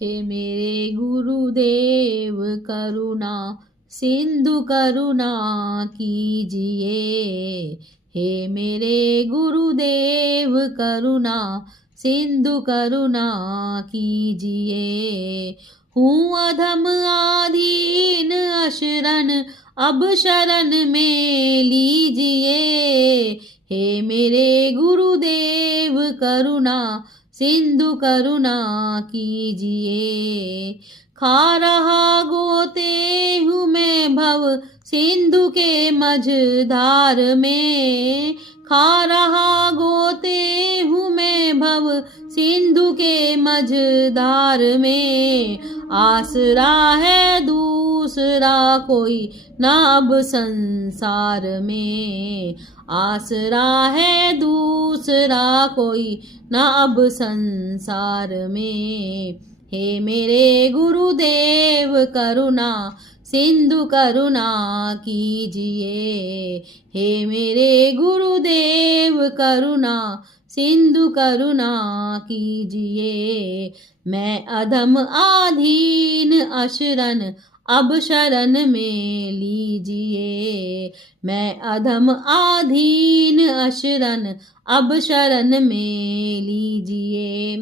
हे मेरे गुरुदेव करुणा सिंधु करुणा कीजिए। हे मेरे गुरुदेव करुणा सिंधु करुणा कीजिए। हूँ अधम आधीन अशरण अब शरण में लीजिए। हे मेरे गुरुदेव करुणा सिंधु करुणा कीजिए। खा रहा गोते हूँ मैं भव सिंधु के मझधार में। खा रहा गोते हूँ मैं भव सिंधु के मझधार में। आसरा है दूसरा कोई ना अब संसार में। आसरा है दूसरा कोई ना अब संसार में। हे मेरे गुरुदेव करुणा सिंधु करुणा कीजिए। हे मेरे गुरुदेव करुणा सिंधु करुणा कीजिए। मैं अधम आधीन अशरण अब शरण में लीजिए। मैं अधम आधीन अशरण अब शरण में लीजिए।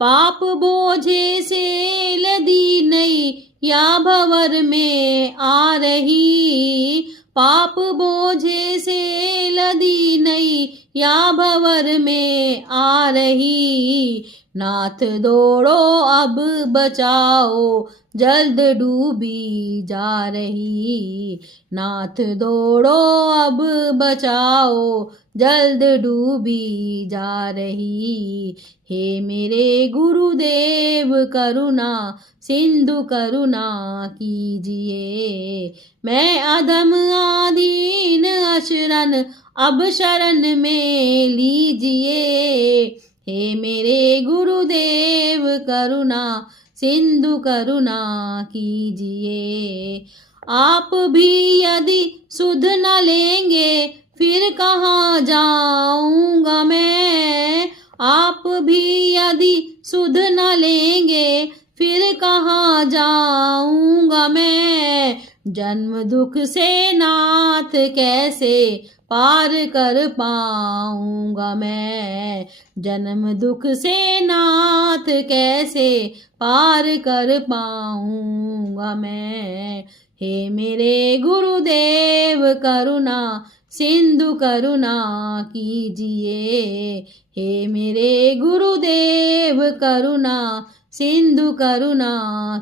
पाप बोझे से लदी नई या भंवर में आ रही। पाप बोझे से लदी नई या भंवर में आ रही। नाथ दौड़ो अब बचाओ जल्द डूबी जा रही। नाथ दौड़ो अब बचाओ जल्द डूबी जा रही। हे मेरे गुरुदेव करुणा सिंधु करुणा कीजिए। मैं अधम आधीन अशरण अब शरण में लीजिए। हे मेरे गुरुदेव करुणा सिंधु करुणा कीजिए। आप भी यदि सुध न लेंगे फिर कहाँ जाऊंगा मैं। आप भी यदि सुध न लेंगे फिर कहाँ जाऊंगा मैं। जन्म दुख से नाथ कैसे पार कर पाऊंगा मैं। जन्म दुख से नाथ कैसे पार कर पाऊंगा मैं। हे मेरे गुरुदेव करुणा सिंधु करुणा कीजिए। हे मेरे गुरुदेव करुणा सिंधु करुणा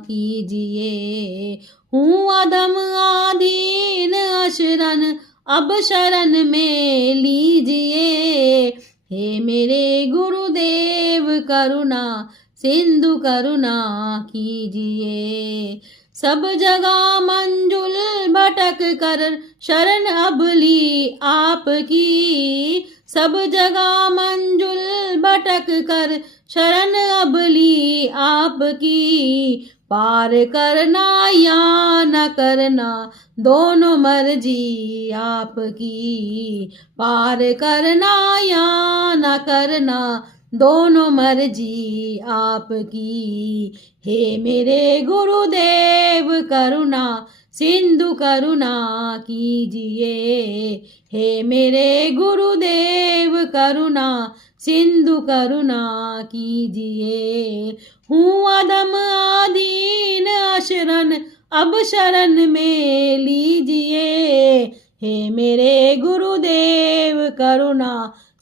कीजिए। हूँ अधम आधीन अशरण अब शरण में लीजिए। हे मेरे गुरुदेव करुणा सिंधु करुणा कीजिए। सब जगह मंजुल भटक कर शरण अब ली आपकी। सब जगह मंजुल भटक कर शरण अब ली आपकी। पार करना या न करना दोनों मर्जी आपकी। पार करना या न करना दोनों मर्जी आपकी। हे मेरे गुरुदेव करुणा सिंधु करुणा कीजिए। हे मेरे गुरुदेव करुणा सिंधु करुणा कीजिए। हूँ अधम आधीन अशरण अब शरण में लीजिए। हे मेरे गुरुदेव करुणा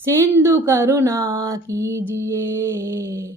सिंधु करुणा कीजिए।